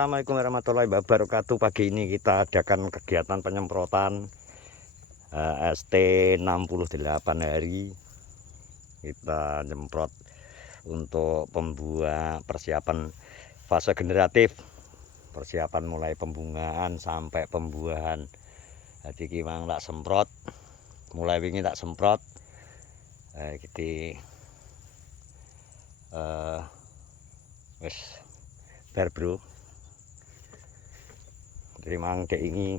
Assalamualaikum warahmatullahi wabarakatuh. Pagi ini kita adakan kegiatan penyemprotan ST 68 hari. Kita nyemprot untuk persiapan fase generatif, persiapan mulai pembungaan sampai pembuahan. Jadi kita tak semprot, mulai wingi tak semprot. Kita wis bar bro. Jadi memang kayak ini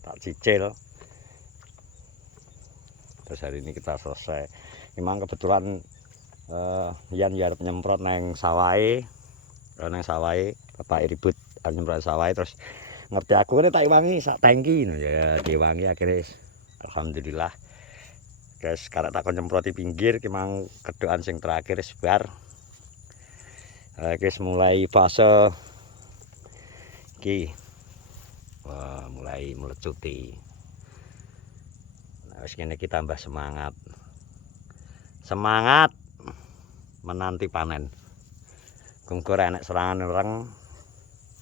tak cicil. Terus hari ini kita selesai. Memang kebetulan Yan arep nyemprot nang sawai. Nang sawai bapak ribut nyemprot sawai terus ngerti aku ini tak iwangi sak tangki ya diwangi akhirnya alhamdulillah. Guys, karena tak nyemprot di pinggir memang kedoan sing terakhir sebar. Guys, mulai fase iki mulai melecuti. Nah, wis ngene iki tambah semangat menanti panen. Gunggur enek serangan reng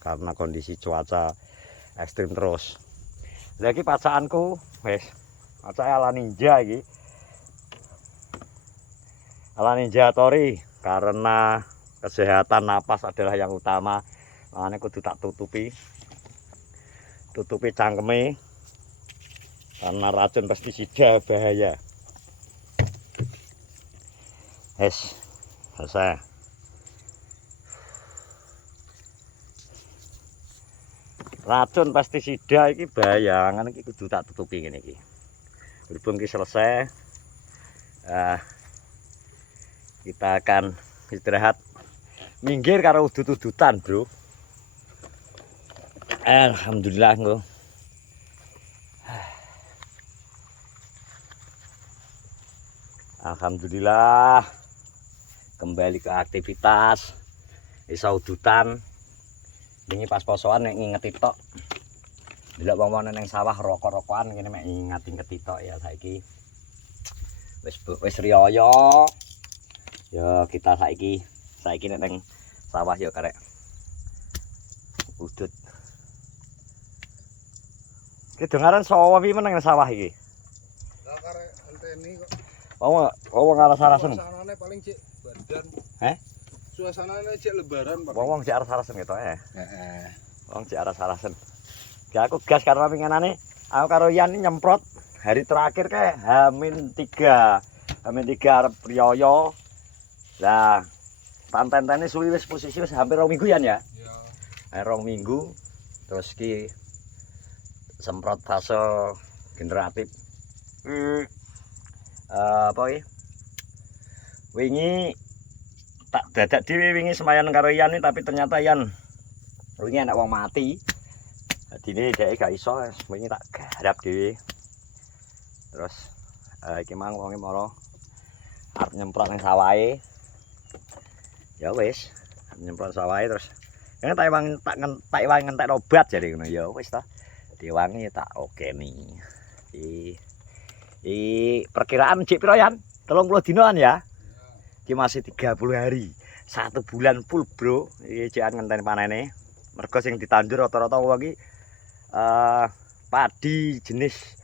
karena kondisi cuaca ekstrim terus. Lagi pacaanku wis pacake ala ninja iki. Ala ninja tori karena kesehatan napas adalah yang utama. Makanya kudu tak tutupi cangkeme karena racun pestisida bahaya. Selesai. Racun pestisida iki bahaya, ngene iki kudu tak tutupi ngene iki. Berhubung iki selesai, kita akan istirahat. Minggir karo udut-udutan, bro. Alhamdulillah engko. Alhamdulillah kembali ke aktivitas. Isa udutan. Ini pas posoan nek ngingeti tok. Delok wong-wong nang sawah rokok-rokokan ngene mek ngingeti tok ya saiki. Wis riyaya. Ya kita saiki nek nang sawah ya karek udut. Ki dengaran sawa pi meneng sawah iki. Lah karek enteni kok. Wong aras-arasen. Suasanane paling cek badan. Suasanane cek lebaran, Pak. Wong cek aras-arasen ketok Heeh. Wong cek aras-arasen. Ya aku gas karena pinginane aku karo Yan nyemprot hari terakhir kayak H-3 arep riyaya. Lah tantentene suwi wis posisi wis hampir 2 minggu Yan ya. Iya. 2 minggu terus ki semprot fase generatif. Apa iki? Wingi tak dadak dhewe wingi semayan karo Yan tapi ternyata Yan wingi enak wong mati. Dadine dhek gak iso wingi tak garap dhewe. Terus iki mang wonge mara arep nyemprot nang sawahe. Ya wis, nyemprot sawahe terus tak iwangi ngentek obat jare ngono ya wis ta. Diwangi tak okeni. Perkiraan cik piro Yan? 30 dinoan ya. Iki masih 30 hari. 1 bulan full, bro. Iki cikan ngenteni panene. Mergo sing ditandur rata-rata wong iki padi jenis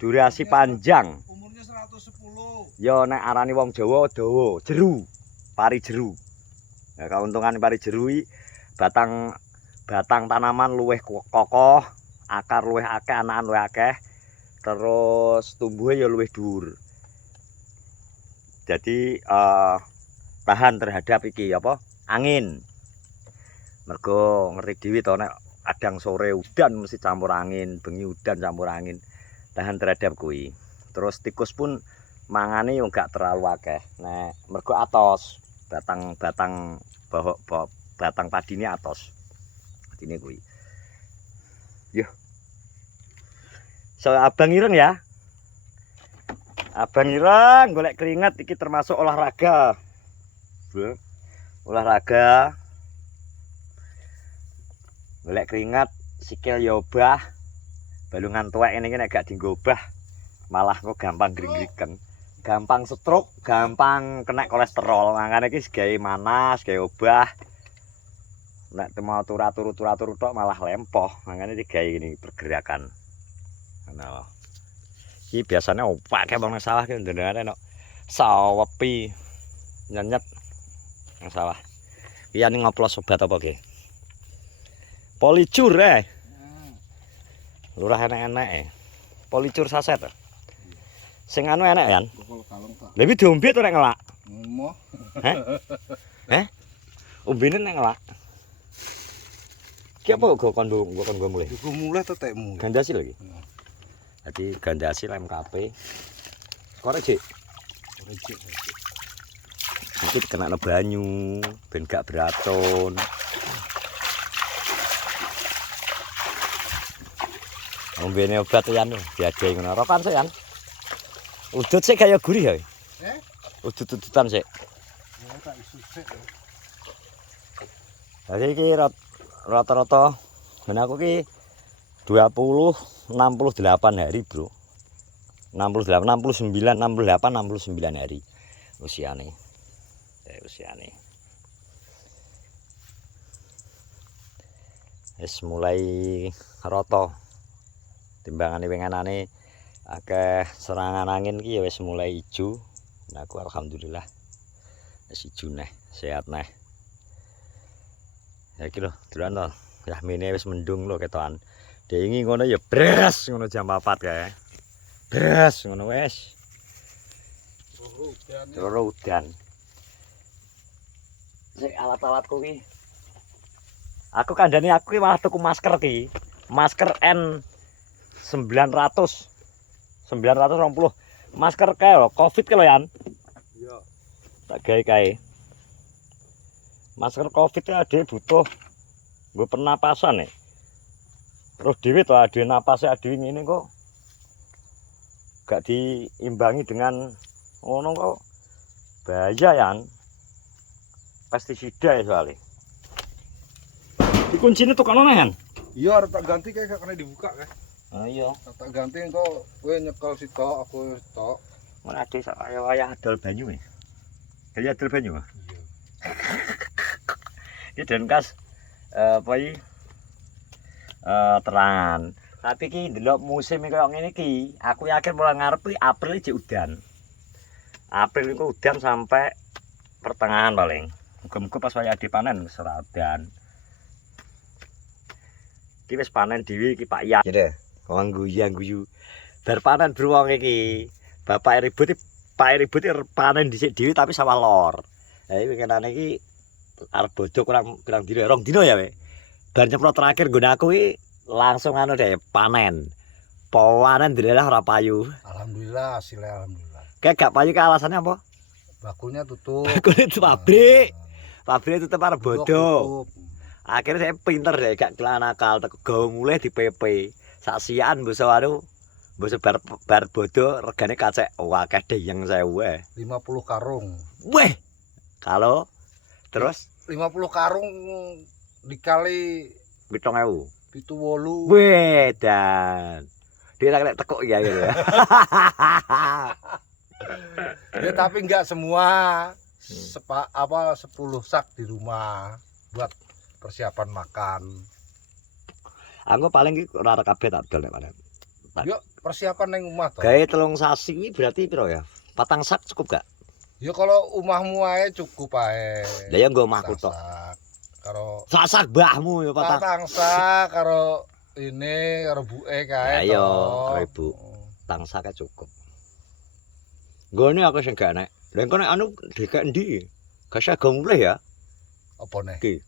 durasi panjang. Umurnya 110. Ya nek arani wong Jawa dawa, jeru. Pari jeru. Nah, kauntungan pari jeru iki batang tanaman luwih kokoh, akar luwih akeh, anakan luwih akeh. Terus tumbuhnya ya luwih dhuwur. Jadi tahan terhadap iki apa? Angin. Mergo ngerti dhewe to nek kadang sore udan mesti campur angin, bengi udan campur angin. Tahan terhadap kuwi. Terus tikus pun mangane yo gak terlalu akeh. Nek mergo atos, batang padine atos. Dine kuwi. Yo. So abang ireng ya. Abang ireng golek keringat iki termasuk olahraga. Olahraga. Golek keringat sikil ya obah. Balungan tuwek ini nek gak dienggo obah malah kok gampang gring-grinken. Gampang stroke, gampang kena kolesterol. Makane iki gawe manas, gawe obah. nek mau turu tok malah lempoh. Makane digawe ini pergerakan. Nah. Iki biasane opake wong nang sawah ki ndendane nek sawepi nyenyet nang sawah. Iya ning ngoplos obat apa ki? Policur Lurah enek-enek. Policur saset. Sing anu enek kan? Pokok kalong Pak. Lha iki diombe to nek ngelak? Moh. Heh? Ombene nek ngelak. Ki apa go kondo mulai? Iku mulai tetekmu. Gandasi lagi. Jadi gandasi MKP. Korek Cik. Recik. Nanti kena banyu, ben gak beraton. Ombene obat yan diadahi ngono. Rokan sik yan. Udut sik kaya gurih ya. Udut-udutan sik. Ya tak isu sik. Jadi iki rata-rata ben aku ki 68 hari, Bro. 68, 69, 68, 69 hari usiane. Usiane. Wis mulai rata. Timbangane winganane akeh serangan angin ki ya wis mulai ijo. Nah aku alhamdulillah wis ijo neh, sehat neh. Ya iki lho, dolan to. Ya mene wis mendung lho ketokan. Dengi ngono ya bres ngono jam 4 kae. Bres ngono wis. Turu udan. Sik alat-alatku ki. Aku kandhane aku ki malah tuku masker ki. Masker N 900. 920. Masker kae lho, Covid ki lho Yan. Iya. Tak gawe kae. Masker Covid ki ade butuh nggo pernapasan nih. Terus dhewe to ade napase ade ngene kok gak diimbangi dengan ngono kok bahaya Yan. Pestisida ya soalnya. Dikuncine tukang neh Yan. Iya arep tak ganti kayak gak kena dibuka kae. Ah iya. Tak ganti engko kowe nyekel sitok, aku sitok. Ora ade sak kaya wayah adol banyu. Kaya adol banyu. Iya. Iki denkas apa iki? Terangan. Tapi ki ndelok musim kaya ngene iki, aku yakin mulai ngarep iki April iki udan. April iku udan sampai pertengahan paling. Muga-muga pas wayah dipanen wis ora udan. Iki wis panen dhewe iki Pak Yan. Gitu. Wong guyu. Bar panen bro wong iki. Bapak ribut Pak ribut panen dhisik dhewe tapi sawah lor. Lah iki kenane iki arep bodo kurang dina, 2 dina ya we. Bar nyemprot terakhir nggon aku iki langsung anu deh panen. Panen dilelah ora payu. Alhamdulillah hasilnya alhamdulillah. Kayak gak payu ke alasannya apa? Bakulnya tutup. Bakulnya itu pabrik. Pabriknya tutup arep bodo. Tutup. Akhirnya saya pinter deh gak kelan akal teko gawe mulai di PP. Saksian mbok anu mbok bar bodo regane kacek akeh deyeng 1000. 50 karung. Weh. Kalau terus 50 karung dikali 7.000. 78. Weh dan dia tak tekuk ya gitu ya. Ya tapi enggak semua. 10 sak di rumah buat persiapan makan. Aku paling iki ora kabeh tak dol nek panen. Yuk persiapan nang omah to. Gawe 3 sasi iki berarti piro ya? 4 sak cukup gak? Ya kalau omahmu ae cukup ae. Lah ya nggo omahku tok. Karo Sak mbahmu ya 4 sak karo ini karo buke kae. Ayo, karo ibu. Tangsa kae cukup. Nggone aku sing gak nek. Lah engko nek anu dikek endi? Gak sagong mulih ya. Apa nek? Iki.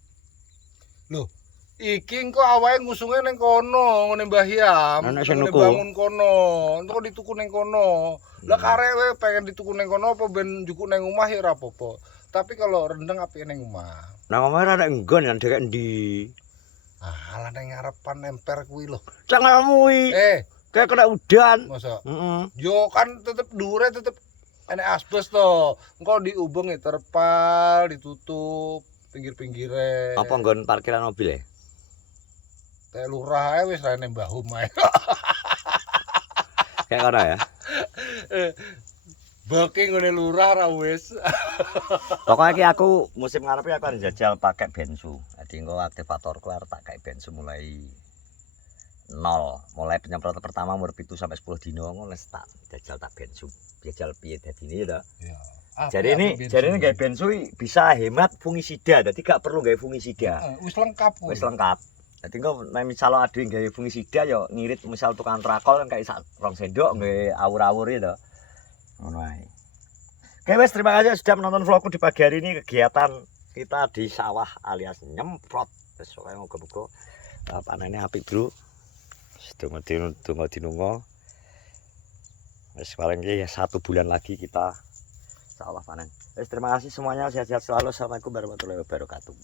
Lho, iki engko awake ngusunge ning kono, ngene Mbah Yam. Ana sing Ngene nuku. bangun kono. Engko dituku ning kono. Lah karek we pengen dituku ning kono apa ben njukuk ning omah ya ora apa-apa. Tapi kalau rendeng apike ning omah. Nang omah ora nggon kan dikek endi? Ah, lah ning ngarepan emper kuwi lho. Cengelmu iki. Kayak kena udan. Masa? Heeh. Yo kan tetep dhuwure tetep enek asbes to. Engko diubeng ya terpal, ditutup pinggir-pinggire. Apa nggon parkiran mobil ya? Teh lurah ae wis rene mbahum ae. Kayak ora ya. Beki ngene lurah ra wis. Pokoknya ki aku musim ngarep aku harus jajal pakai bensu. Jadi engko aktivatorku arep tak kayak bensu mulai nol. Mulai penyemprotan pertama umur 7 sampai 10 dino ngono wis tak jajal tak bensu. Jajal piye dadine ya. Ya. Jadi ini kayak bensu bisa hemat fungisida. Jadi gak perlu gawe fungisida. Wis lengkap. Wis lengkap. Jadi engko misal ada yang gawe fungisida ya ngirit misal tukang trakol kan kayak sak 2 sendok gawe awur-awur itu. Ngono ae. Oke wes, terima kasih sudah menonton vlogku di pagi hari ini. Kegiatan kita di sawah alias nyemprot. Wes pokoke moga-moga panene apik, Bro. Tunggu dinungo. Wes paling ya 1 bulan lagi kita sawah panen. Wes terima kasih semuanya, sehat-sehat selalu. Assalamualaikum warahmatullahi wabarakatuh.